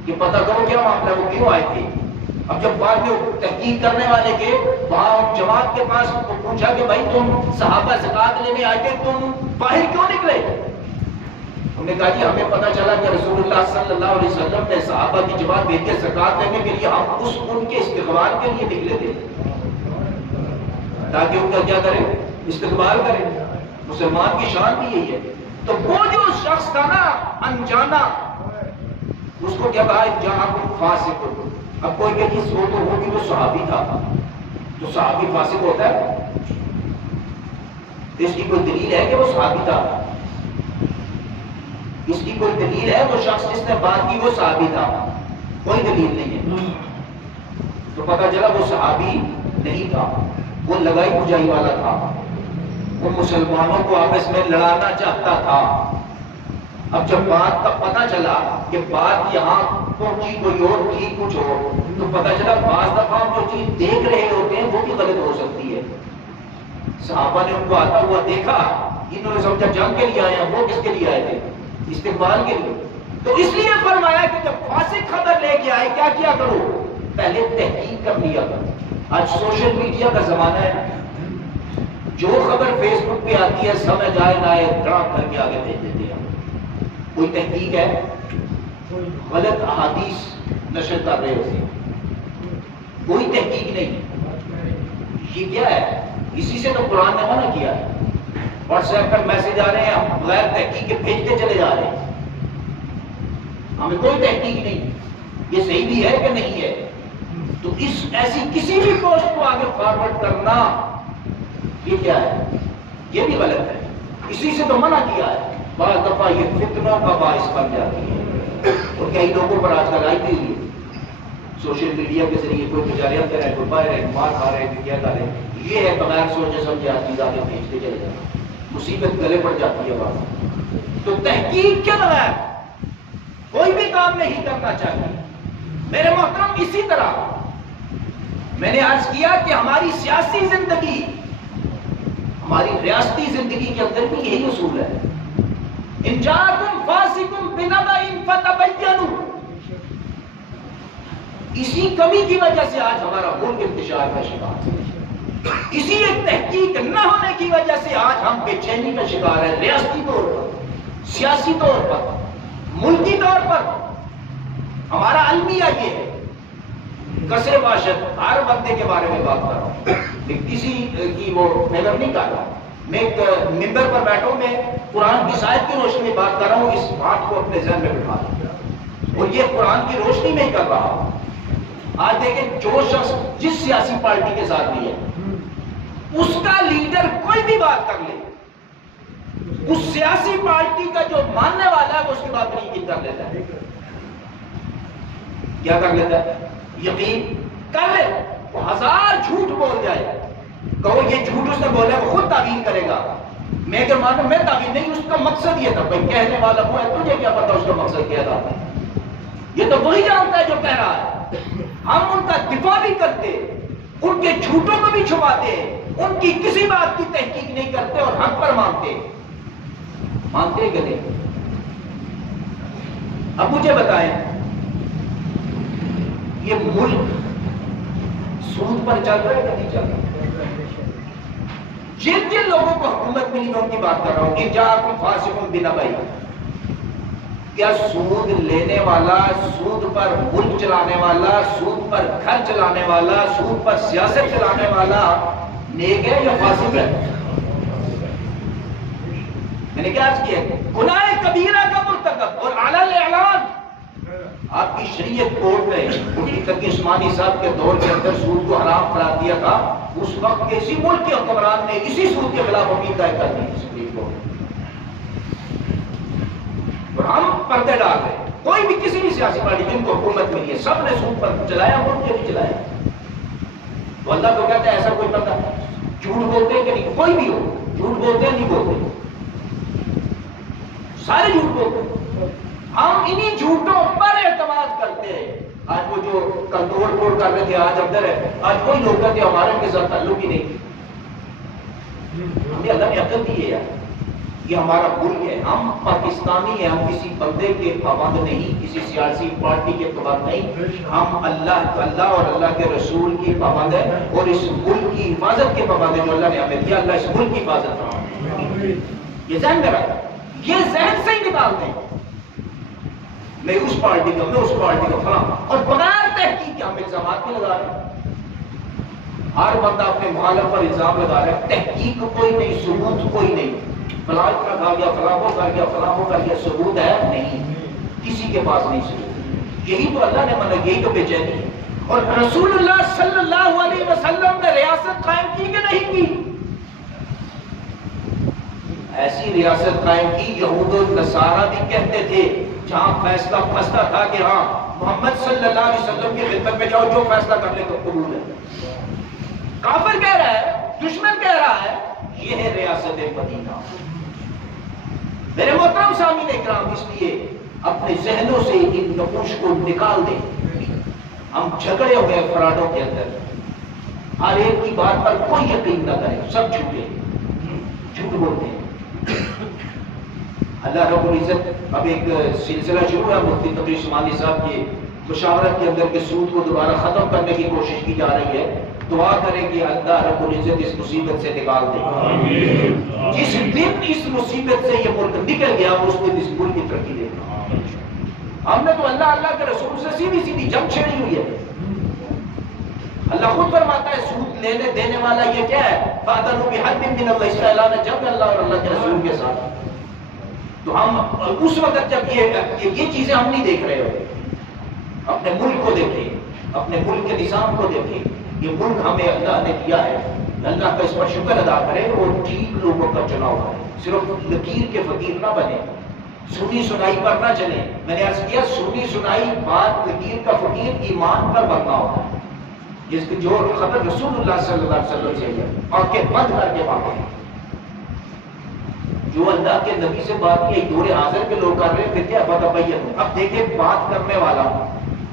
کہ پتہ کرو کیا معاملہ، وہ کیوں آئے تھے۔ اب جب بعد میں تحقیق کرنے والے کے وہاں جماعت کے پاس پوچھا کہ بھائی تم صحابہ زکات لینے آئے تھے، تم باہر کیوں نکلے؟ ہم نے کہا جی ہمیں پتہ چلا کہ رسول اللہ صلی اللہ علیہ وسلم نے صحابہ کی جماعت بھیج کے زکات لینے کے لیے، ہم ان کے استقبال کے لیے نکلے تھے تاکہ ان کا کیا کریں، استقبال کریں۔ مسلمان کی شان بھی یہی ہے۔ تو وہ جو شخص تھا نا انجانا، اس کو کیا کہا، جہاں فاسق۔ اب کوئی کہ جس وہ تو ہوگی تو صحابی تھا، تو صحابی فاسق ہوتا ہے؟ اس کی کوئی دلیل ہے کہ وہ صحابی تھا؟ اس کی کوئی دلیل ہے؟ وہ شخص جس نے بات کی وہ صحابی تھا؟ کوئی دلیل نہیں ہے۔ تو پتہ چلا وہ صحابی نہیں تھا، وہ لگائی بجائی والا تھا، وہ مسلمانوں کو آپس میں لڑانا چاہتا تھا۔ اب جب بات کا پتہ چلا کہ بات یہاں پہنچی کوئی اور تھی کچھ اور، تو پتہ چلا بعض دفعہ ہم جو چیز دیکھ رہے ہوتے ہیں وہ بھی غلط ہو سکتی ہے۔ صحابہ نے ان کو آتا ہوا دیکھا، انہوں نے سمجھا جنگ کے لیے آئے ہیں، وہ کس کے لیے آئے تھے؟ استقبال کے لیے۔ تو اس لیے فرمایا کہ جب فاسق خبر لے کے آئے کیا کیا کرو، پہلے تحقیق کر لیا کرو۔ آج سوشل میڈیا کا زمانہ ہے، جو خبر فیس بک پہ آتی ہے سمجھ آئے نہ آئے ڈراپ کر کے آگے بھیج دیتے ہیں۔ کوئی تحقیق ہے؟ غلط احادیث نشر کر رہے ہوتے ہیں، کوئی تحقیق نہیں۔ یہ کیا ہے؟ اسی سے تو قرآن نے منع کیا ہے۔ واٹس ایپ پر میسج آ رہے ہیں، ہم بغیر تحقیق کے بھیجتے چلے جا رہے ہیں، ہمیں کوئی تحقیق نہیں یہ صحیح بھی ہے کہ نہیں ہے۔ تو اس ایسی کسی بھی پوسٹ کو آگے فارورڈ کرنا یہ کیا ہے؟ یہ بھی غلط ہے، اسی سے تو منع کیا ہے۔ بعض دفعہ یہ فتنوں کا باعث بن جاتی ہے، اور کئی لوگوں پر آج کل آئی تھی سوشل میڈیا کے ذریعے کوئی تجارت کر رہے ہیں، کوئی باہر ہے، مار کھا رہے ہیں، کیا کر رہے ہیں، یہ ہے بغیر سوچے سمجھے آدمی آگے بھیجتے چلے جائیں، مصیبت گلے پڑ جاتی ہے بات۔ تو تحقیق کے بغیر کوئی بھی کام نہیں کرنا چاہیے میرے محترم۔ اسی طرح میں نے عرض کیا کہ ہماری سیاسی زندگی، ہماری ریاستی زندگی کے اندر بھی یہی اصول ہے، ان جاءکم فاسق بنبأ فتبینوا۔ اسی کمی کی وجہ سے آج ہمارا ملک انتشار کا شکار ہے، اسی ایک تحقیق نہ ہونے کی وجہ سے آج ہم بے چینی کا شکار ہے، ریاستی طور پر، سیاسی طور پر، ملکی طور پر۔ ہمارا المیہ یہ ہے، کسے باشد ہر بندے کے بارے میں بات کر رہا ہوں، کسی کی وہ فیور نہیں کر رہا، میں ایک ممبر پر بیٹھا ہوں، میں قرآن کی آیت کی روشنی میں بات کر رہا ہوں، اس بات کو اپنے ذہن میں بٹھا دیں، اور یہ قرآن کی روشنی میں ہی کر رہا ہوں۔ آج دیکھیں جو شخص جس سیاسی پارٹی کے ساتھ بھی ہے، اس کا لیڈر کوئی بھی بات کر لے، اس سیاسی پارٹی کا جو ماننے والا ہے وہ اس کی بات پر یقین کر لیتا ہے۔ کیا کر لیتا ہے؟ یقین کر لے۔ وہ ہزار جھوٹ بول جائے، کہو یہ جھوٹ اس نے بولا ہے، وہ خود تعبیر کرے گا، میں اگر مانوں میں تعبیر نہیں، اس کا مقصد یہ تھا، بھائی کہنے والا وہ ہے، تجھے کیا پتا اس کا مقصد کیا تھا؟ یہ تو وہی جانتا ہے جو کہہ رہا ہے۔ ہم ان کا دفاع بھی کرتے، ان کے جھوٹوں کو بھی چھپاتے، ان کی کسی بات کی تحقیق نہیں کرتے اور حق پر مانتے کہ نہیں؟ اب مجھے بتائیں، یہ ملک سود پر چل رہا ہے کہ نہیں چل رہا؟ جن جن لوگوں کو حکومت ملی میں ان کی بات کر رہا ہوں، کہ جاءکم فاسق بنبأ، کیا سود لینے والا، سود پر ملک چلانے والا، سود پر گھر چلانے والا، سود پر سیاست چلانے والا نیک ہے یا فاسق ہے؟ میں نے کیا عرض کیا؟ گناہ کبیرہ کا مرتکب، اور اعلی اعلان آپ کی شریعت کورٹ میں مفتی تقی عثمانی صاحب کے دور کے اندر سود کو حرام قرار دیا تھا، اس وقت کے اسی ملک کے حکمران نے اسی سود کے خلاف اپیل دائر کر دی سپریم کورٹ، اور ہم پردے ڈال رہے ہیں۔ کوئی بھی کسی بھی سیاسی پارٹی جن کو حکومت ملی ہے سب نے سود پر چلایا، ملک کے بھی چلایا۔ تو اللہ تو کہتا ہے ایسا کوئی بندہ جھوٹ بولتے ہیں کہ نہیں؟ کوئی بھی ہو جھوٹ بولتے ہیں نہیں بولتے، سارے جھوٹ بولتے ہیں۔ ہم انہی جھوٹوں پر اعتماد کرتے ہیں۔ آج وہ جو کنٹرول بورڈ کر رہے تھے آج اندر ہے، آج کوئی لوگ کہتے ہیں ہمارے ان کے ساتھ تعلق ہی نہیں. ہمیں اللہ نے عقل دی ہے یار، یہ ہمارا ملک ہے، ہم پاکستانی ہیں، ہم کسی بندے کے پابند نہیں، کسی سیاسی پارٹی کے پابند نہیں، ہم اللہ اور اللہ کے رسول کی پابند ہے اور اس ملک کی حفاظت کے پابند ہے جو اللہ نے ہمیں دیا. اللہ اس ملک کی حفاظت کرا. یہ ذہن میں رکھا، یہ ذہن سے ہی نکال دیں میں اس پارٹی کا، میں اس پارٹی کا فلاں، اور بغیر تحقیق کے ہم الزامات نہیں لگا رہے. ہر بندہ اپنے مخالف پر الزام لگا رہا ہے، تحقیق کوئی نہیں، ثبوت کوئی نہیں. فلاں اتنا کھا گیا، فلاں وہ کر گیا، فلاں وہ کر گیا، ثبوت ہے نہیں، کسی کے پاس نہیں ثبوت. یہی تو اللہ نے منع، یہی تو بے چینی ہے. اور رسول اللہ صلی اللہ علیہ وسلم نے ریاست قائم کی کہ نہیں کی؟ ایسی ریاست قائم کی یہود و نصارہ بھی کہتے تھے، جہاں فیصلہ پھنستا تھا کہ ہاں محمد صلی اللہ علیہ وسلم کی خدمت میں جاؤ، جو فیصلہ کر لے تو قبول ہے. کافر کہہ رہا ہے، دشمن کہہ رہا ہے، یہ ہے ریاست مدینہ. میرے محترم سامعین اکرام، اس لیے اپنے ذہنوں سے ان نقوش کو نکال دیں. ہم جھگڑے ہوئے ہیں فراڈوں کے اندر، ہر ایک کی بات پر کوئی یقین نہ کرے، سب جھوٹے جھوٹ بولتے ہیں. اللہ رب العزت اب ایک سلسلہ شروع ہے مفتی تقی عثمانی صاحب کی مشاورت کے اندر کہ سود کو دوبارہ ختم کرنے کی کوشش کی جا رہی ہے. دعا کریں کہ اللہ رب العزت اس مصیبت سے نکال دے. جس دن اس مصیبت سے یہ ملک نکل گیا اس دن اس ملک کی ترقی دے گا. ہم نے تو اللہ کے رسول سے سیدھی جنگ چھیڑی ہوئی ہے. اللہ خود فرماتا ہے سود لینے دینے والا یہ کیا ہے؟ فَأَذَنُوا بِحَرْبٍ مِّنَ اللَّهِ. اس کا اعلان ہے جنگ اللہ اور اللہ کے رسول کے ساتھ. تو ہم اس وقت جب یہ چیزیں ہم نہیں دیکھ رہے ہوتے، اپنے ملک کو دیکھیں، اپنے ملک کے نظام کو دیکھیں. یہ ملک ہمیں اللہ نے دیا ہے، اللہ کا اس پر شکر ادا کریں اور ٹھیک لوگوں کا چناؤ کریں. صرف لکیر کے فقیر نہ بنے، سنی سنائی پر نہ چلے. میں نے عرض کیا سنی سنائی بات لکیر کا فقیر ایمان پر بننا ہوتا ہے. جس کی جو خبر رسول اللہ صلی اللہ علیہ وسلم سے ہے آنکھیں بند کر کے واقع ہے. جو اللہ کے نبی سے بات کی دور حاضر کے لوگ کر رہے ہیں، پھر کیا فتبین. اب دیکھیں بات کرنے والا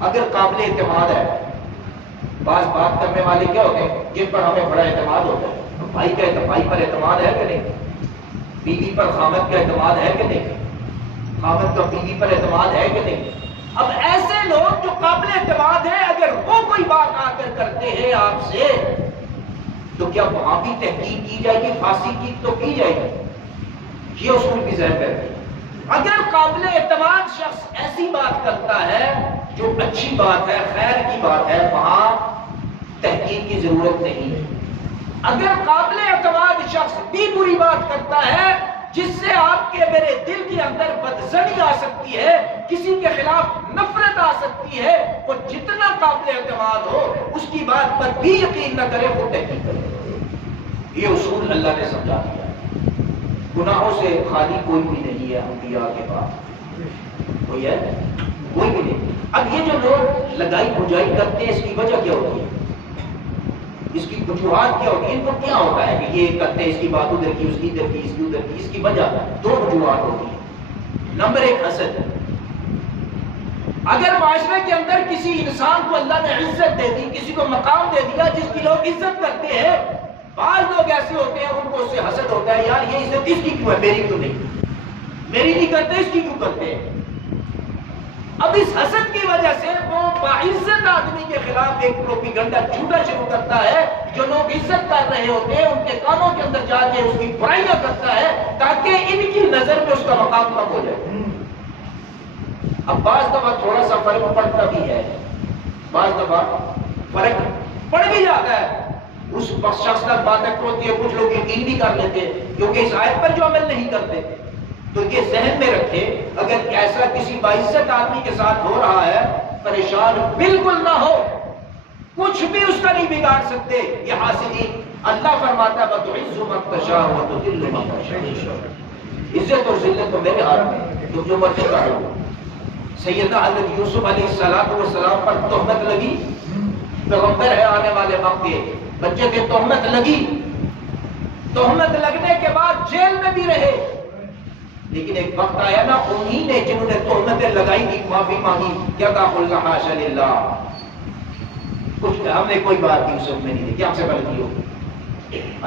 اگر قابل اعتماد ہے، بعض بات کرنے والے کیا ہوتے ہیں جن پر ہمیں بڑا اعتماد ہوتا ہے. بھائی پر اعتماد ہے کہ نہیں؟ بیوی پر خامد کا اعتماد ہے کہ نہیں؟ خامد کا بیوی پر اعتماد ہے کہ نہیں؟ اب ایسے لوگ جو قابل اعتماد ہیں اگر وہ کوئی بات آ کر کرتے ہیں آپ سے تو کیا وہاں بھی تحقیق کی جائے گی؟ پھانسی کی تو کی جائے گی. یہ اصول کی ذہن ہے. اگر قابل اعتماد شخص ایسی بات کرتا ہے جو اچھی بات ہے، خیر کی بات ہے، وہاں تحقیق کی ضرورت نہیں ہے. اگر قابل اعتماد شخص بھی بری بات کرتا ہے جس سے آپ کے میرے دل کے اندر بدزنی آ سکتی ہے، کسی کے خلاف نفرت آ سکتی ہے، وہ جتنا قابل اعتماد ہو اس کی بات پر بھی یقین نہ کرے، وہ تحقیق کرے. یہ اصول اللہ نے سمجھا دیا. گناہوں سے خالی کوئی بھی نہیں ہے انبیاء کے پاس. کوئی ہے؟ کوئی بھی نہیں. اب یہ جو لوگ لگائی بجائی کرتے ہیں اس کی وجہ کیا ہوتی ہے؟ اس کی وجوہات کیا ہوتی ہے؟ ان کو کیا ہوتا ہے کہ یہ کرتے ہیں، اس کی بات ادھر کی، اس کی ادھر کی، اس کی ادھر کی. اس کی وجہ دو وجوہات ہوتی ہیں. نمبر ایک حسد. اگر معاشرے کے اندر کسی انسان کو اللہ نے عزت دے دی، کسی کو مقام دے دیا جس کی لوگ عزت کرتے ہیں، بعض لوگ ایسے ہوتے ہیں ان کو اس سے حسد ہوتا ہے، یار یہ عزت اس کی کیوں ہے، میری کیوں نہیں؟ میری نہیں کرتے، اس کی کیوں کرتے ہیں؟ اب اس حسد کی وجہ سے وہ باعزت آدمی کے خلاف ایک پروپیگنڈا جھوٹا شروع کرتا ہے. جو لوگ عزت کر رہے ہوتے ہیں ان کے کانوں کے اندر جا کے اس کی برائیاں کرتا ہے تاکہ ان کی نظر میں اس کا مقام کم ہو جائے. اب بعض دفعہ تھوڑا سا فرق پڑتا بھی ہے، بعض دفعہ فرق پڑ بھی جاتا ہے. اس شخص تک باتیں ہوتی ہے، کچھ لوگ یقین بھی کر لیتے ہیں کیونکہ اس آیت پر جو عمل نہیں کرتے. تو یہ ذہن میں رکھے اگر ایسا کسی باعزت آدمی کے ساتھ ہو رہا ہے، پریشان بالکل نہ ہو، کچھ بھی اس کا نہیں بگاڑ سکتے یہ حاسدین. اللہ فرماتا ہے وَتُعِزُّ مَن تَشَاءُ وَتُذِلُّ مَن تَشَاءُ. عزت اور ذلت تو میرے ہاتھ میں، تم جو مرضی کرو. سیدنا حضرت یوسف علیہ السلام پر تہمت لگی، پیغمبر ہے آنے والے وقت کے بچے پہ تہمت لگی. تہمت لگنے کے بعد جیل میں بھی رہے. لیکن ایک وقت آیا نا انہی نے جنہوں نے تہمتیں لگائی تھی معافی مانگی، کیا قلنا حاشا للہ، کچھ ہم نے کوئی بات نہیں اس میں نہیں دیکھی، ہم سے غلطی ہو.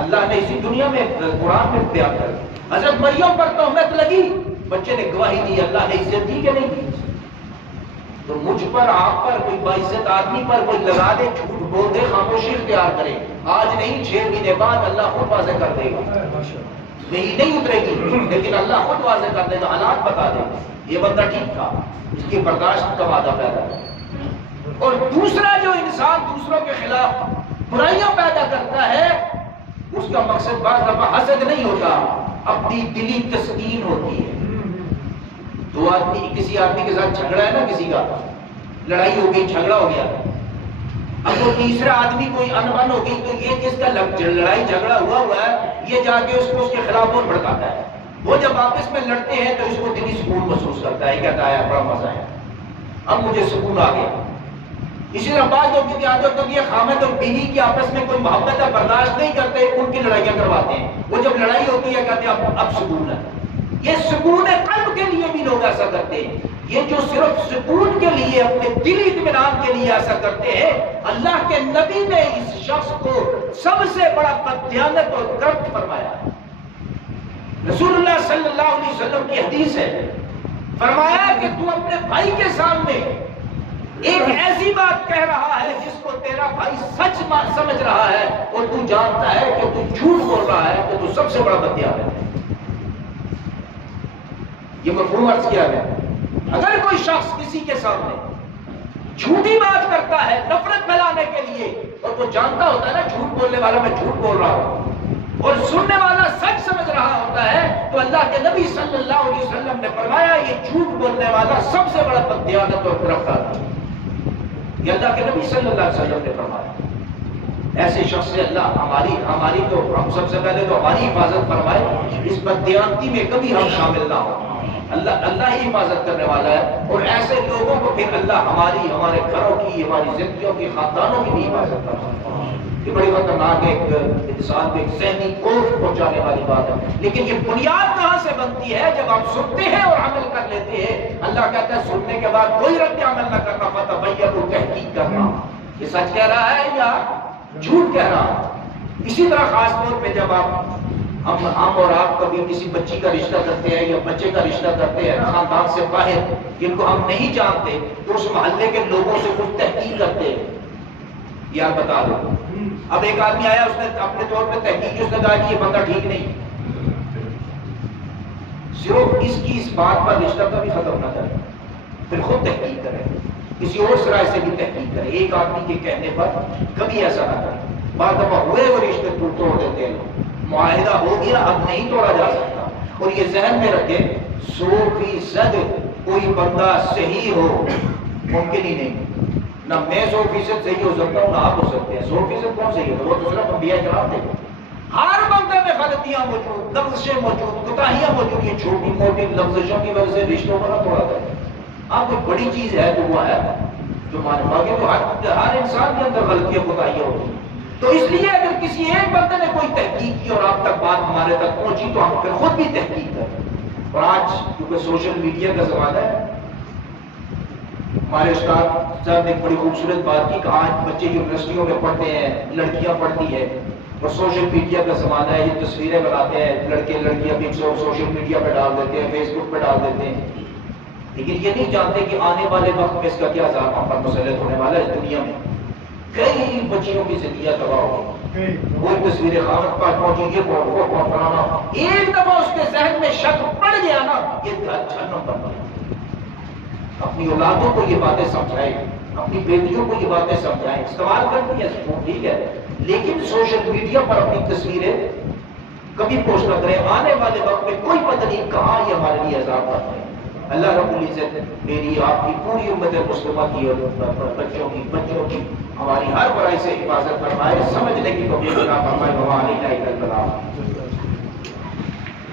اللہ نے اسی دنیا میں قرآن میں بیان کر، حضرت مریم پر تہمت لگی، بچے نے گواہی دی، اللہ نے عزت دی کہ نہیں دی؟ تو مجھ پر آپ پر کوئی باعزت آدمی پر کوئی لگا دے، جھوٹ بول دے، خاموشی اختیار کرے، آج نہیں 6 مہینے بعد اللہ خود واضح کر دے گا. یہی نہیں اترے گی لیکن اللہ خود واضح کر دے گا، حالات بتا دے گا یہ بندہ ٹھیک تھا، اس کی برداشت کا وعدہ پیدا ہے. اور دوسرا جو انسان دوسروں کے خلاف برائیاں پیدا کرتا ہے اس کا مقصد بعض دفعہ حسد نہیں ہوتا، اپنی دلی تسکین ہوتی ہے. دو آدمی کسی آدمی کے ساتھ جھگڑا ہے نا، کسی کا لڑائی ہو گئی، جھگڑا ہو گیا، اب وہ تیسرا آدمی کوئی انبن ہو گئی تو یہ جس کا لڑائی جھگڑا ہوا ہے یہ جا کے اس کو اس کے خلاف اور بھڑکاتا ہے. وہ جب آپس میں لڑتے ہیں تو اس کو دلی سکون محسوس کرتا ہے، کہتا ہے بڑا مزہ ہے، اب مجھے سکون آ گیا. اسی طرح بعض لوگوں کی عادت ہوتی ہے خامد اور بیوی کی آپس میں کوئی محبت ہے برداشت نہیں کرتے، ان کی لڑائیاں کرواتے ہیں. وہ جب لڑائی ہوتی ہے کہتے ہیں اب سکون ہے. یہ سکون قلب کے لیے بھی لوگ ایسا کرتے ہیں. یہ جو صرف سکون کے لیے اپنے دلی اطمینان کے لیے ایسا کرتے ہیں، اللہ کے نبی نے اس شخص کو سب سے بڑا بددیانت اور کرپٹ فرمایا. رسول اللہ صلی اللہ علیہ وسلم کی حدیث ہے، فرمایا کہ تو اپنے بھائی کے سامنے ایک ایسی بات کہہ رہا ہے جس کو تیرا بھائی سچ سمجھ رہا ہے اور تو جانتا ہے کہ تو جھوٹ بول رہا ہے تو تو سب سے بڑا بددیانت ہے. یہ مفہوم عرض کیا گیا. اگر کوئی شخص کسی کے سامنے جھوٹی بات کرتا ہے نفرت پھیلانے کے لیے اور وہ جانتا ہوتا ہے نا جھوٹ بولنے والا میں جھوٹ بول رہا ہوں اور سننے والا سچ سمجھ رہا ہوتا ہے، تو اللہ کے نبی صلی اللہ علیہ وسلم نے فرمایا یہ جھوٹ بولنے والا سب سے بڑا بددیانت اور گرفتار ہے. یہ اللہ کے نبی صلی اللہ علیہ وسلم نے فرمایا. ایسے شخص سے اللہ ہماری تو ہم سب سے پہلے تو ہماری حفاظت فرمائے، اس بددیانتی میں کبھی ہم شامل نہ ہوں. اللہ ہی حفاظت کرنے والا ہے، اور ایسے لوگوں کو پھر اللہ ہمارے گھروں کی، ہماری زندگیوں کی، خاندانوں کی بھی حفاظت کرتا ہے. یہ بڑی خطرناک ایک انسان کو ایک ذہنی کوف پہنچانے والی بات ہے. لیکن یہ بنیاد کہاں سے بنتی ہے؟ جب آپ سنتے ہیں اور عمل کر لیتے ہیں. اللہ کہتا ہے سننے کے بعد کوئی رد عمل نہ کرنا، فتبینوا، تحقیق کرنا یہ سچ کہہ رہا ہے یا جھوٹ کہہ رہا ہے. اسی طرح خاص طور پہ جب ہم اور آپ کبھی کسی بچی کا رشتہ کرتے ہیں یا بچے کا رشتہ کرتے ہیں خاندان سے باہر جن کو ہم نہیں جانتے، تو اس محلے کے لوگوں سے کچھ تحقیق کرتے ہیں. یار بتا دو، اب ایک آدمی آیا، اس نے اپنے طور پہ تحقیق کی، اس نے کہا کہ یہ بندہ ٹھیک نہیں، صرف اس کی اس بات پر رشتہ کبھی ختم نہ کرے، پھر خود تحقیق کرے، کسی اور سرائے سے بھی تحقیق کرے. ایک آدمی کے کہنے پر کبھی ایسا نہ کرے. بعض دفعہ ہوئے وہ رشتے توڑ دیتے ہیں، معاہدہ ہو گیا اب نہیں توڑا جا سکتا. اور یہ ذہن میں رکھے 100% کوئی بندہ صحیح ہو ممکن ہی نہیں. نہ میں 100% صحیح ہو سکتا ہوں نہ آپ ہو سکتے ہیں. 100% کون صحیح ہے؟ وہ تو صرف انبیاء کرام تھے. ہر بندے میں غلطیاں موجود، لفظیں موجود، کوتاہیاں موجود. یہ چھوٹی موٹی لفظوں کی وجہ سے رشتوں کو نہ توڑا جائے. آپ کوئی بڑی چیز ہے تو وہ ہے جو مانے باقی تو ہر انسان کے اندر غلطیاں کوتاہیاں ہوتی ہیں. تو اس لیے اگر کسی ایک بندے نے کوئی تحقیق کی اور آپ تک بات ہمارے تک پہنچی تو ہم پھر خود بھی تحقیق کریں. اور آج کیونکہ سوشل میڈیا کا زمانہ ہے، ہمارے استاد صاحب نے ایک بڑی خوبصورت بات کی کہ آج بچے یونیورسٹیوں میں پڑھتے ہیں، لڑکیاں پڑھتی ہیں اور سوشل میڈیا کا زمانہ ہے. یہ تصویریں بناتے ہیں لڑکے لڑکیاں بھی سوشل میڈیا پہ ڈال دیتے ہیں، فیس بک پہ ڈال دیتے ہیں، لیکن یہ نہیں جانتے کہ آنے والے وقت میں اس کا کیا عذاب ہم پر مسلط ہونے والا ہے. اس دنیا میں کئی بچیوں کی زندگیاں تباہ ہو گئی. کوئی تصویر خامد پاس پہنچی، یہ وہ بنانا، ایک دفعہ اس کے ذہن میں شک پڑ گیا نا، یہ جہنم بن گیا. اپنی اولادوں کو یہ باتیں سمجھائیں، اپنی بیٹیوں کو یہ باتیں سمجھائیں. استعمال کرتی ہیں ٹھیک ہے، لیکن سوشل میڈیا پر اپنی تصویریں کبھی پوسٹ نہ کریں. آنے والے وقت میں کوئی پتہ نہیں کہاں یہ ہمارے لیے عذاب بن ہے. اللہ رب العزت میری آپ کی پوری امت مسلمہ کی اور بچوں کی ہماری ہر برائی سے حفاظت فرمائے، سمجھنے کی توفیق عطا فرمائے. وما علینا الا البلاغ.